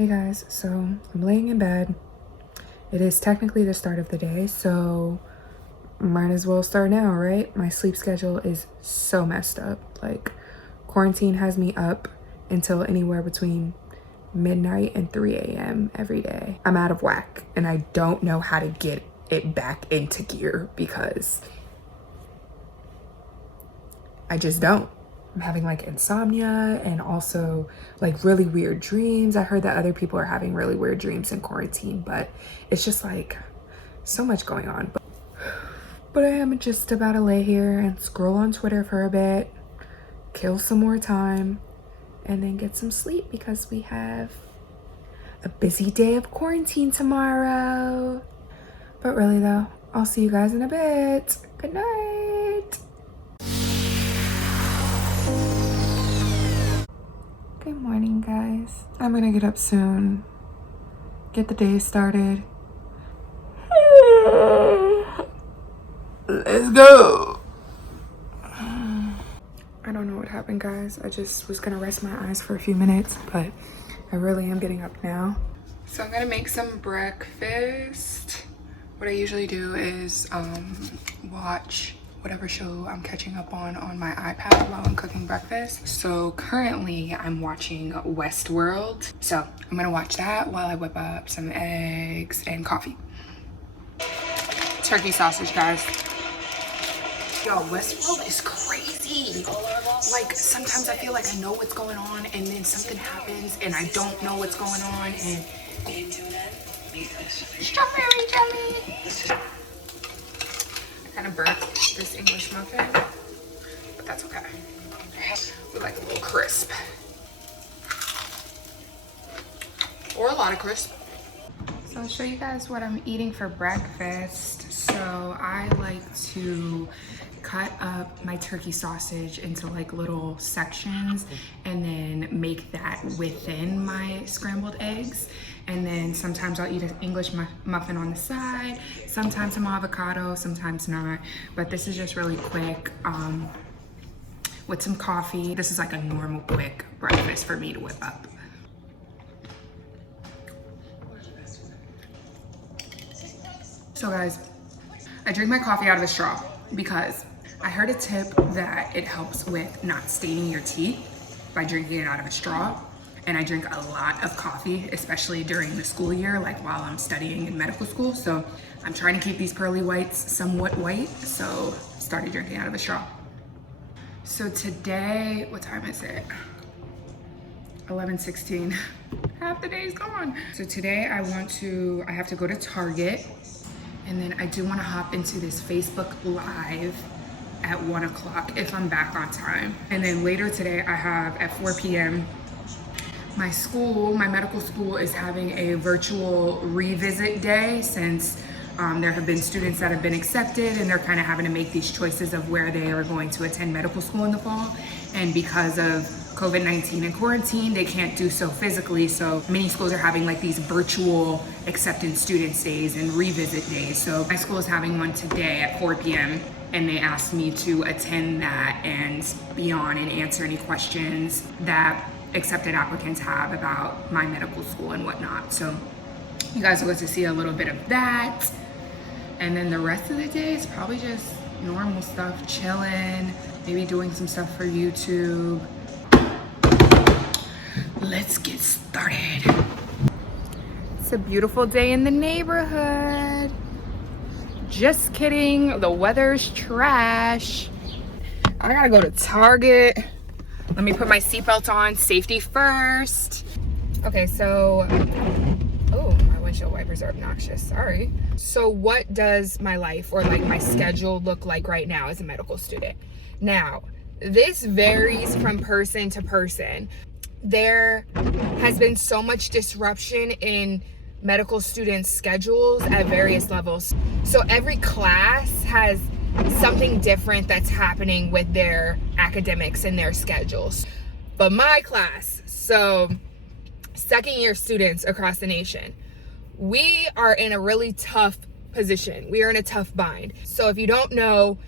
Hey guys, so I'm laying in bed. It is technically the start of the day, so might as well start now, right? My sleep schedule is so messed up. Like, quarantine has me up until anywhere between midnight and 3 a.m. every day. I'm out of whack and I don't know how to get it back into gear because I just don't. I'm having like insomnia and also like really weird dreams. I heard that other people are having really weird dreams in quarantine, but it's just like so much going on. But I am just about to lay here and scroll on Twitter for a bit, kill some more time, and then get some sleep because we have a busy day of quarantine tomorrow. But really though, I'll see you guys in a bit. Good night. Good morning, guys. I'm gonna get up soon, get the day started. Let's go. I don't know what happened, guys. I just was gonna rest my eyes for a few minutes, but I really am getting up now. So I'm gonna make some breakfast. What I usually do is watch whatever show I'm catching up on my iPad while I'm cooking breakfast. So currently I'm watching Westworld. So I'm gonna watch that while I whip up some eggs and coffee. Turkey sausage, guys. Yo, Westworld is crazy. Like, sometimes I feel like I know what's going on and then something happens and I don't know what's going on and... Strawberry jelly! I kind of burnt this English muffin, but that's okay. We like a little crisp. Or a lot of crisp. So I'll show you guys what I'm eating for breakfast. So I like to cut up my turkey sausage into like little sections and then make that within my scrambled eggs. And then sometimes I'll eat an English muffin on the side, sometimes some avocado, sometimes not. But this is just really quick with some coffee. This is like a normal quick breakfast for me to whip up. So guys, I drink my coffee out of a straw because I heard a tip that it helps with not staining your teeth by drinking it out of a straw. And I drink a lot of coffee, especially during the school year, like while I'm studying in medical school. So I'm trying to keep these pearly whites somewhat white. So started drinking out of a straw. So today, what time is it? 11:16. Half the day's gone. So today I have to go to Target. And then I do want to hop into this Facebook Live at 1 o'clock if I'm back on time. And then later today I have at 4 p.m. My medical school is having a virtual revisit day since there have been students that have been accepted and they're kind of having to make these choices of where they are going to attend medical school in the fall. And because of COVID-19 and quarantine, they can't do so physically. So many schools are having like these virtual acceptance students days and revisit days. So my school is having one today at 4 p.m. and they asked me to attend that and be on and answer any questions that accepted applicants have about my medical school and whatnot. So you guys will get to see a little bit of that. And then the rest of the day is probably just normal stuff, chilling, maybe doing some stuff for YouTube. Let's get started. It's a beautiful day in the neighborhood. Just kidding, the weather's trash. I gotta go to Target. Let me put my seatbelt on, safety first. Okay, so, oh, my windshield wipers are obnoxious, sorry. So what does my life or like my schedule look like right now as a medical student? Now, this varies from person to person. There has been so much disruption in medical students' schedules at various levels. So every class has something different that's happening with their academics and their schedules. But my class, so second year students across the nation, we are in a really tough position. We are in a tough bind. So if you don't know,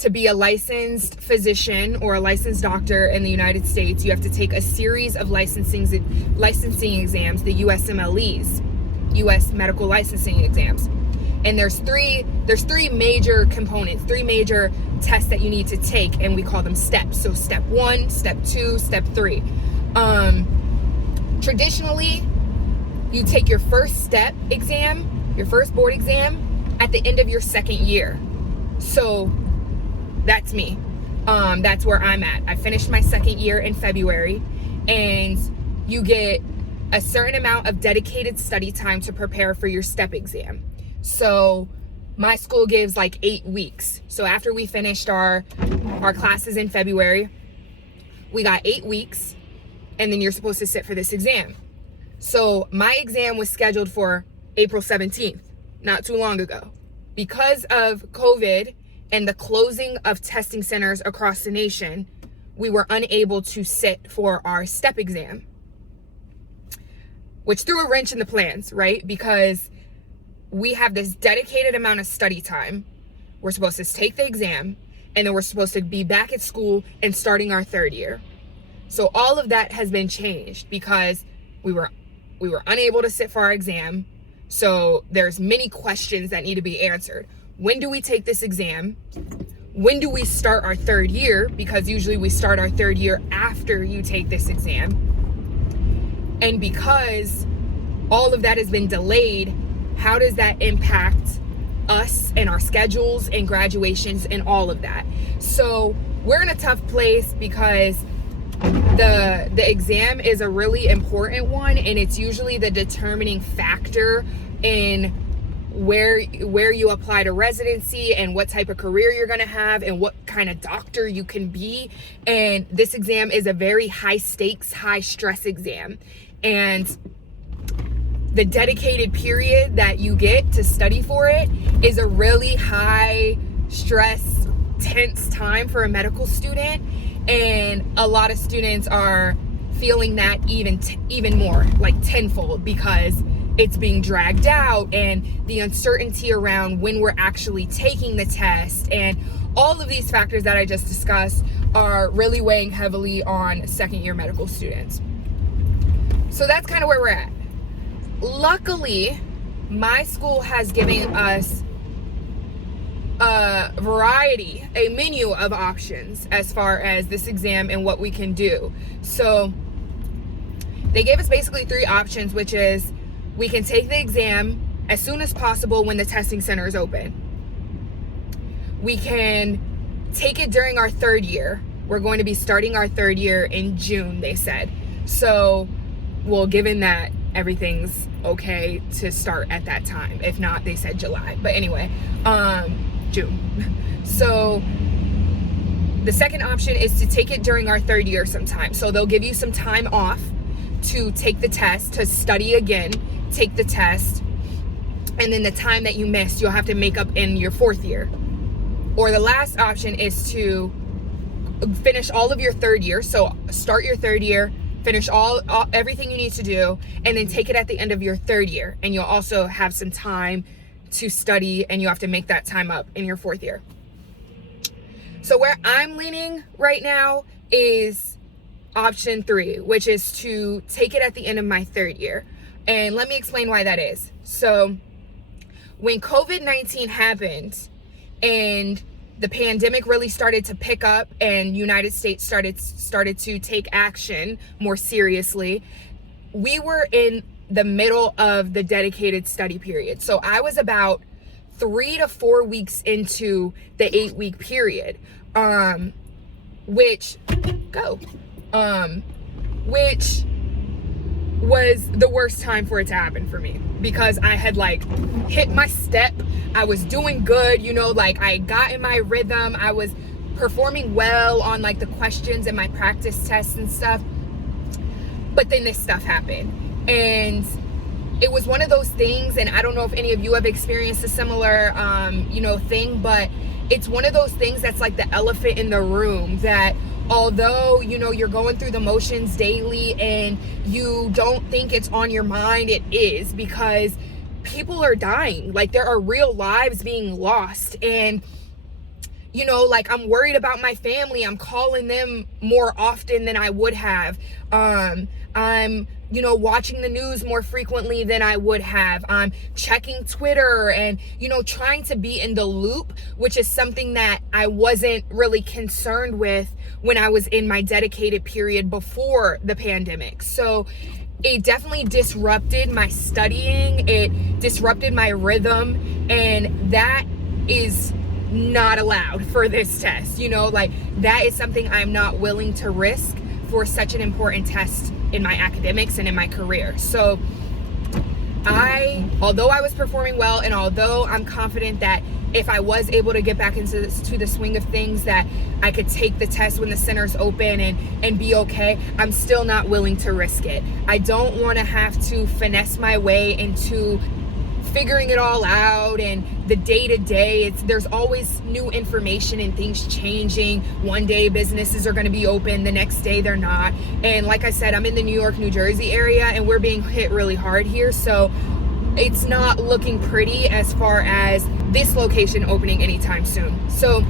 to be a licensed physician or a licensed doctor in the United States, you have to take a series of licensing exams, the USMLEs, US medical licensing exams. And there's three major components, three major tests that you need to take, and we call them steps. So step 1, step 2, step 3. Traditionally, you take your first step exam, your first board exam, at the end of your second year. So that's me. That's where I'm at. I finished my second year in February, and you get a certain amount of dedicated study time to prepare for your step exam. So my school gives like 8 weeks. So after we finished our classes in February, we got 8 weeks, and then you're supposed to sit for this exam. So my exam was scheduled for April 17th, not too long ago. Because of COVID and the closing of testing centers across the nation, we were unable to sit for our step exam, which threw a wrench in the plans, right? Because we have this dedicated amount of study time. We're supposed to take the exam, and then we're supposed to be back at school and starting our third year. So all of that has been changed because we were unable to sit for our exam. So there's many questions that need to be answered. When do we take this exam? When do we start our third year? Because usually we start our third year after you take this exam. And because all of that has been delayed, how does that impact us and our schedules and graduations and all of that? So we're in a tough place because the exam is a really important one, and it's usually the determining factor in where you apply to residency and what type of career you're going to have and what kind of doctor you can be. And this exam is a very high stakes, high stress exam, and the dedicated period that you get to study for it is a really high stress, tense time for a medical student. And a lot of students are feeling that even more, like tenfold, because it's being dragged out, and the uncertainty around when we're actually taking the test, and all of these factors that I just discussed are really weighing heavily on second year medical students. So that's kind of where we're at. Luckily, my school has given us a variety, a menu of options as far as this exam and what we can do. So they gave us basically 3 options, which is we can take the exam as soon as possible when the testing center is open. We can take it during our third year. We're going to be starting our third year in June, they said. So, well, given that everything's okay to start at that time. If not, they said July. But anyway, June. So the second option is to take it during our third year sometime. So they'll give you some time off to take the test, to study again, take the test, and then the time that you missed, you'll have to make up in your fourth year. Or the last option is to finish all of your third year. So start your third year, finish everything you need to do, and then take it at the end of your third year. And you'll also have some time to study, and you have to make that time up in your fourth year. So where I'm leaning right now is option 3, which is to take it at the end of my third year. And let me explain why that is. So when COVID-19 happened and the pandemic really started to pick up and United States started to take action more seriously, we were in the middle of the dedicated study period. So I was about 3 to 4 weeks into the 8-week period, which was the worst time for it to happen for me, because I had like hit my step. I was doing good, like I got in my rhythm. I was performing well on like the questions and my practice tests and stuff. But then this stuff happened. And it was one of those things, and I don't know if any of you have experienced a similar, thing, but it's one of those things that's like the elephant in the room, that although, you're going through the motions daily and you don't think it's on your mind, it is, because people are dying. Like, there are real lives being lost. And, you know, like I'm worried about my family. I'm calling them more often than I would have. I'm, you know, watching the news more frequently than I would have. I'm checking Twitter and, you know, trying to be in the loop, which is something that I wasn't really concerned with when I was in my dedicated period before the pandemic. So it definitely disrupted my studying. It disrupted my rhythm, and that is not allowed for this test. You know, like that is something I'm not willing to risk for such an important test in my academics and in my career. So although I was performing well, and although I'm confident that if I was able to get back into the swing of things, that I could take the test when the center's open and be okay, I'm still not willing to risk it. I don't want to have to finesse my way into figuring it all out, and the day-to-day, there's always new information and things changing. One day businesses are going to be open, the next day they're not. And like I said, I'm in the New York, New Jersey area, and we're being hit really hard here. So it's not looking pretty as far as this location opening anytime soon. So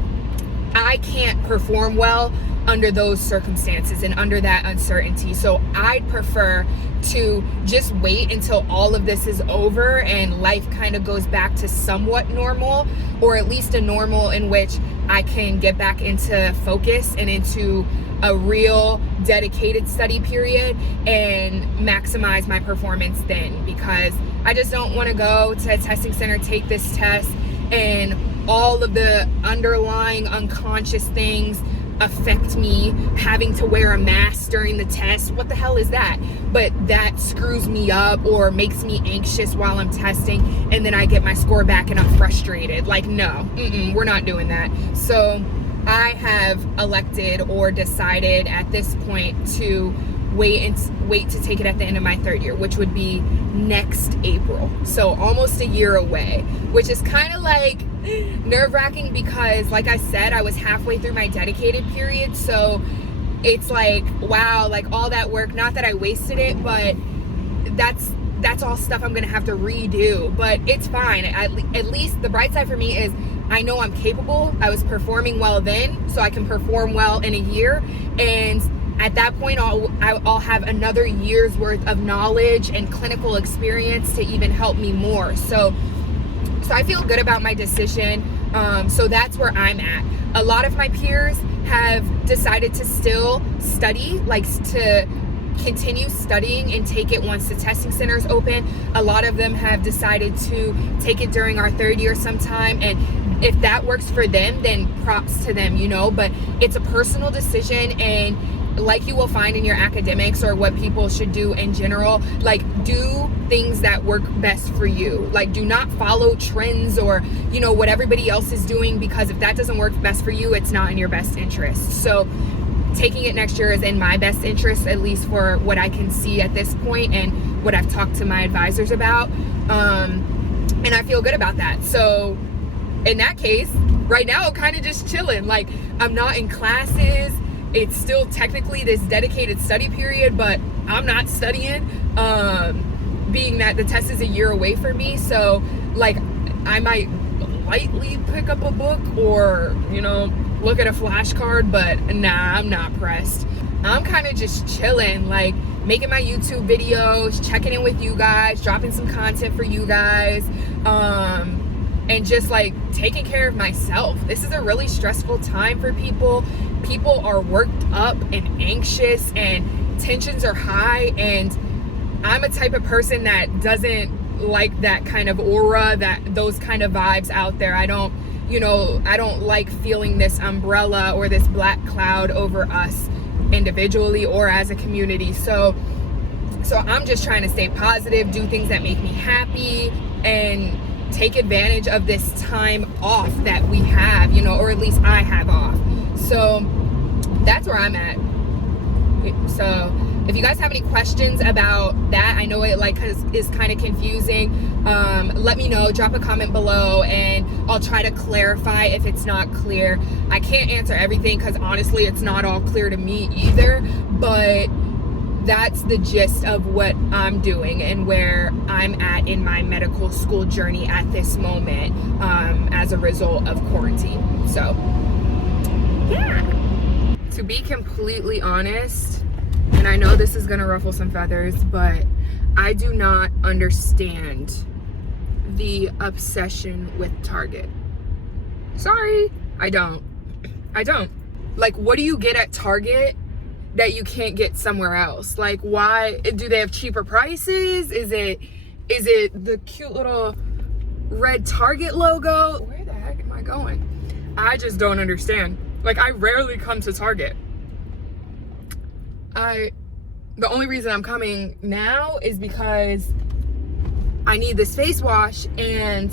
I can't perform well under those circumstances and under that uncertainty. So I'd prefer to just wait until all of this is over and life kind of goes back to somewhat normal, or at least a normal in which I can get back into focus and into a real dedicated study period and maximize my performance then, because I just don't want to go to a testing center, take this test, and all of the underlying unconscious things affect me having to wear a mask during the test. What the hell is that? But that screws me up or makes me anxious while I'm testing, and then I get my score back and I'm frustrated. Like, no, we're not doing that. So I have elected or decided at this point to wait to take it at the end of my third year, which would be next April. So almost a year away, which is kind of like nerve-wracking because, like I said, I was halfway through my dedicated period. So it's like, wow, like all that work, not that I wasted it, but that's all stuff I'm gonna have to redo. But it's fine. At least the bright side for me is I know I'm capable. I was performing well then, so I can perform well in a year, and at that point I'll have another year's worth of knowledge and clinical experience to even help me more. So I feel good about my decision. So that's where I'm at. A lot of my peers have decided to still study, like to continue studying and take it once the testing center is open. A lot of them have decided to take it during our third year sometime, and if that works for them, then props to them, you know. But it's a personal decision, and like you will find in your academics or what people should do in general, like do things that work best for you. Like do not follow trends or, you know, what everybody else is doing, because if that doesn't work best for you, it's not in your best interest. So taking it next year is in my best interest, at least for what I can see at this point and what I've talked to my advisors about. And I feel good about that. So in that case, right now I'm kind of just chilling. Like I'm not in classes. It's still technically this dedicated study period, but I'm not studying, being that the test is a year away for me. So like I might lightly pick up a book or, you know, look at a flashcard, but nah, I'm not pressed. I'm kind of just chilling, like making my YouTube videos, checking in with you guys, dropping some content for you guys, and just like taking care of myself. This is a really stressful time for people. People are worked up and anxious and tensions are high, and I'm a type of person that doesn't like that kind of aura, those kind of vibes out there. I don't like feeling this umbrella or this black cloud over us individually or as a community. So I'm just trying to stay positive, do things that make me happy, and take advantage of this time off that we have, you know, or at least I have off. So that's where I'm at. So if you guys have any questions about that, I know it is kind of confusing. Let me know, drop a comment below, and I'll try to clarify if it's not clear. I can't answer everything because honestly, it's not all clear to me either, but that's the gist of what I'm doing and where I'm at in my medical school journey at this moment, as a result of quarantine. So Yeah. To be completely honest, and I know this is gonna ruffle some feathers, but I do not understand the obsession with Target. Sorry, I don't. Like, what do you get at Target that you can't get somewhere else? Like, why do they have cheaper prices? Is it the cute little red Target logo? Where the heck am I going? I just don't understand. Like, I rarely come to Target. The only reason I'm coming now is because I need this face wash, and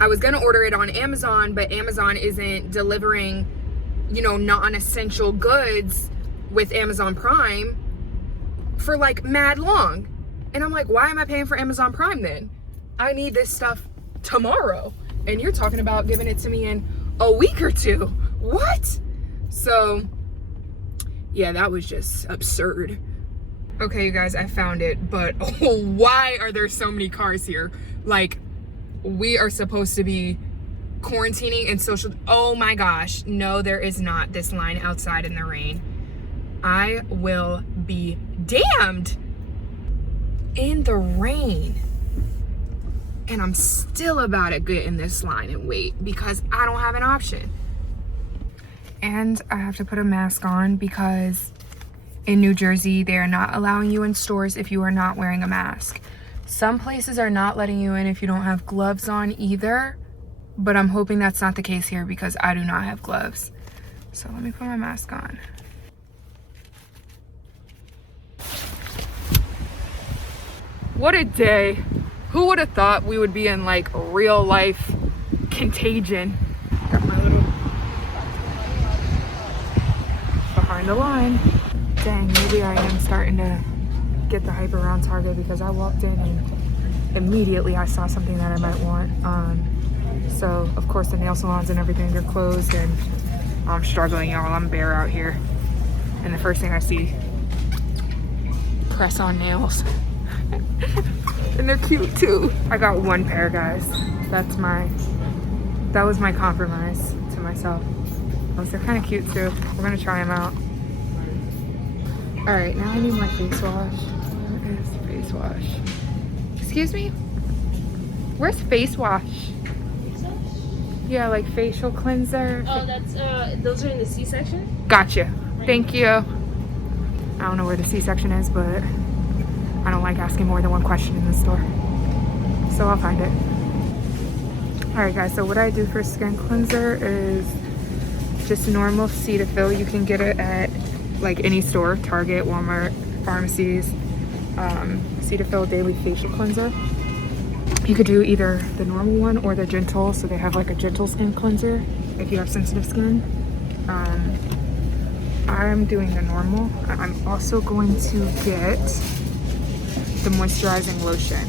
I was gonna order it on Amazon, but Amazon isn't delivering, you know, non-essential goods with Amazon Prime for like mad long. And I'm like, why am I paying for Amazon Prime then? I need this stuff tomorrow. And you're talking about giving it to me in a week or two. What? So yeah, that was just absurd. Okay, you guys, I found it, but why are there so many cars here? Like, we are supposed to be quarantining and social. Oh my gosh, no, there is not. This line outside in the rain. I will be damned. In the rain. And I'm still about to get in this line and wait because I don't have an option. And I have to put a mask on because in New Jersey, they are not allowing you in stores if you are not wearing a mask. Some places are not letting you in if you don't have gloves on either, but I'm hoping that's not the case here because I do not have gloves. So let me put my mask on. What a day. Who would have thought we would be in like real life contagion? Got my little behind the line. Dang, maybe I am starting to get the hype around Target because I walked in and immediately I saw something that I might want. So of course the nail salons and everything are closed and I'm struggling, y'all. I'm bare out here. And the first thing I see, press on nails. And they're cute too. I got one pair, guys. That was my compromise to myself. They're kind of cute too. We're gonna try them out. All right, now I need my face wash. Where is the face wash? Excuse me? Where's face wash? Yeah, like facial cleanser. Oh, that's those are in the C section. Gotcha. Thank you. I don't know where the C section is, but I don't like asking more than one question in the store. So I'll find it. All right, guys, so what I do for skin cleanser is just normal Cetaphil. You can get it at like any store, Target, Walmart, pharmacies. Cetaphil Daily Facial Cleanser. You could do either the normal one or the gentle. So they have like a gentle skin cleanser if you have sensitive skin. I'm doing the normal. I'm also going to get the moisturizing lotion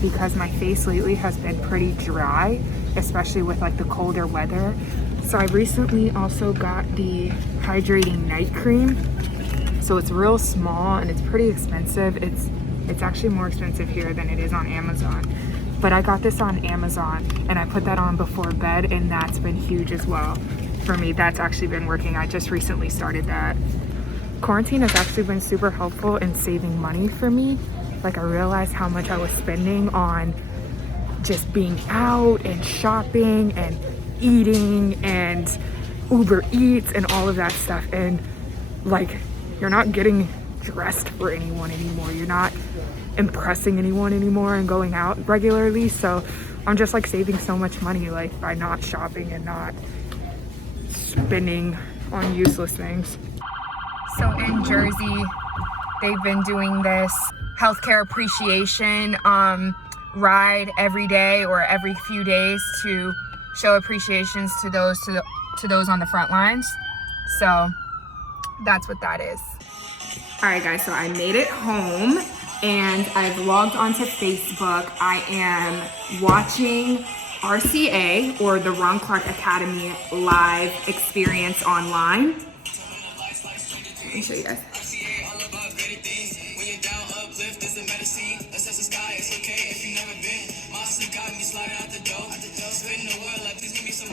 because my face lately has been pretty dry, especially with like the colder weather. So I recently also got the hydrating night cream. So it's real small and it's pretty expensive. It's actually more expensive here than it is on Amazon. But I got this on Amazon and I put that on before bed and that's been huge as well. For me, that's actually been working. I just recently started that. Quarantine has actually been super helpful in saving money for me. Like I realized how much I was spending on just being out and shopping and eating and Uber Eats and all of that stuff. And like, you're not getting dressed for anyone anymore. You're not impressing anyone anymore and going out regularly. So I'm just like saving so much money like by not shopping and not spending on useless things. So in Jersey, they've been doing this healthcare appreciation ride every day or every few days to show appreciations to those on the front lines. So that's what that is. All right, guys, so I made it home and I've logged onto Facebook. I am watching RCA, or the Ron Clark Academy live experience online. Let me show you guys.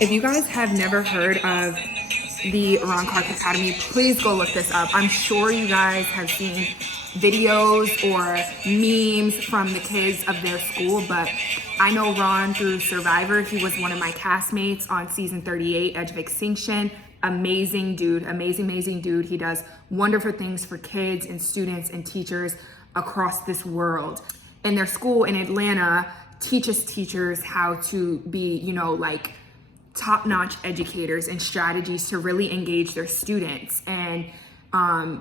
If you guys have never heard of the Ron Clark Academy. Please go look this up. I'm sure you guys have seen videos or memes from the kids of their school, but I know Ron through Survivor. He was one of my castmates on season 38, Edge of Extinction. Amazing dude, amazing dude. He does wonderful things for kids and students and teachers across this world. And their school in Atlanta teaches teachers how to be, you know, like top-notch educators and strategies to really engage their students. And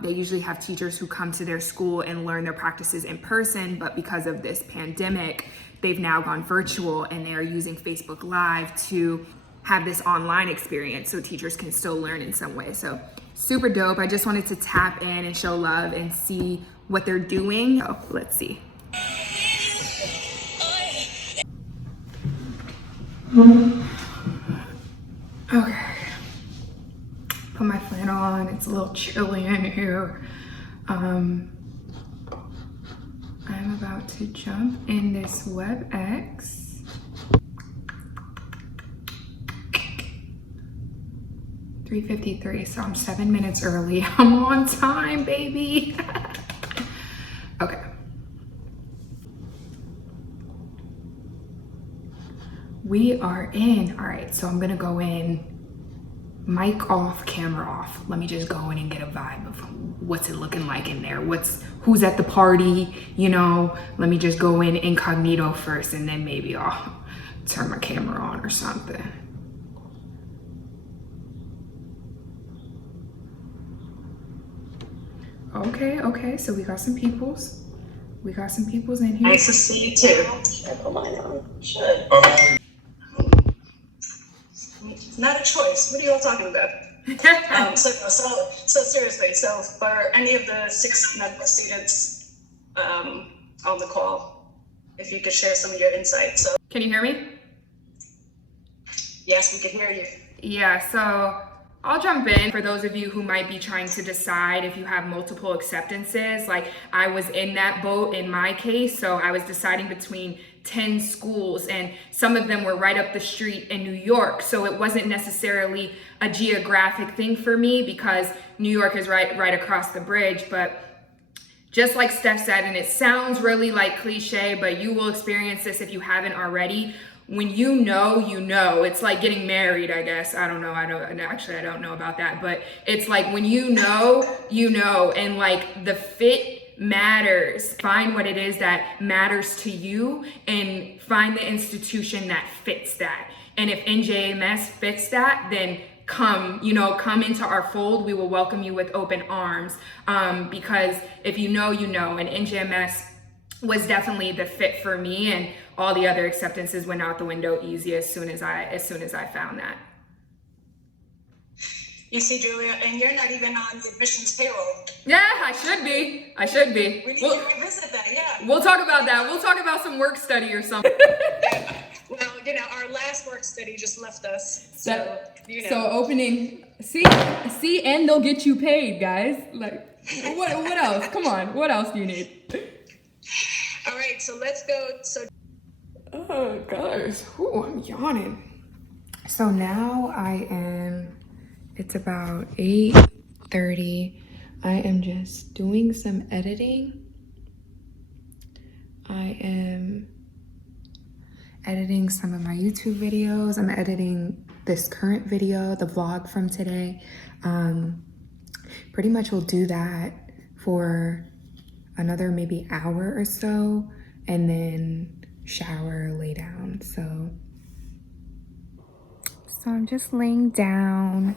they usually have teachers who come to their school and learn their practices in person, but because of this pandemic, they've now gone virtual and they're using Facebook Live to have this online experience so teachers can still learn in some way. So super dope. I just wanted to tap in and show love and see what they're doing. Oh, let's see. Okay, put my flannel on. It's a little chilly in here. I'm about to jump in this WebEx. $3:53, so I'm 7 minutes early. I'm on time, baby. Okay. We are in. All right, so I'm gonna go in, mic off, camera off. Let me just go in and get a vibe of what's it looking like in there. Who's at the party, you know? Let me just go in incognito first, and then maybe I'll turn my camera on or something. Okay, so we got some peoples. We got some peoples in here. Nice to see you too. I put mine on. Should. Not a choice. What are you all talking about? So seriously, so for any of the 6 medical students on the call, if you could share some of your insights. So, can you hear me? Yes, we can hear you. Yeah, so I'll jump in for those of you who might be trying to decide if you have multiple acceptances. Like, I was in that boat in my case, so I was deciding between 10 schools, and some of them were right up the street in New York. So it wasn't necessarily a geographic thing for me because New York is right across the bridge. But just like Steph said, and it sounds really like cliche, but you will experience this if you haven't already. When you know, it's like getting married, I guess. I don't know about that, but it's like when you know, and like the fit matters. Find what it is that matters to you and find the institution that fits that. And if NJMS fits that, then come into our fold. We will welcome you with open arms, because if you know, and NJMS was definitely the fit for me, and all the other acceptances went out the window easy as soon as I found that. You see, Julia, and you're not even on the admissions payroll. Yeah, I should be. We need to revisit that, yeah. We'll talk about that. We'll talk about some work study or something. Yeah. Well, our last work study just left us. So opening, see, and they'll get you paid, guys. Like, what else? Come on, what else do you need? All right, so let's go. Oh, guys, I'm yawning. So now it's about 8:30. I am just doing some editing. I am editing some of my YouTube videos. I'm editing this current video, the vlog from today. Pretty much will do that for another maybe hour or so, and then shower, lay down. So I'm just laying down,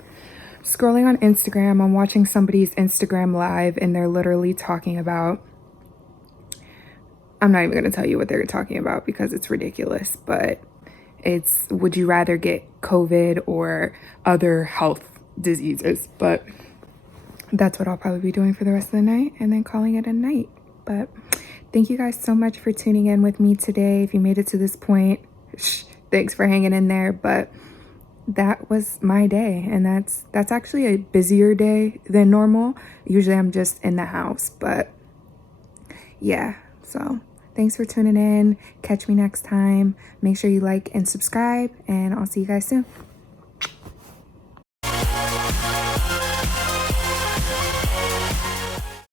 scrolling on Instagram. I'm watching somebody's Instagram live, and they're literally talking about, I'm not even gonna tell you what they're talking about because it's ridiculous, but it's, would you rather get COVID or other health diseases? But that's what I'll probably be doing for the rest of the night, and then calling it a night. But thank you guys so much for tuning in with me today. If you made it to this point, thanks for hanging in there. But that was my day, and that's actually a busier day than normal. Usually I'm just in the house, but yeah. So thanks for tuning in. Catch me next time. Make sure you like and subscribe, and I'll see you guys soon.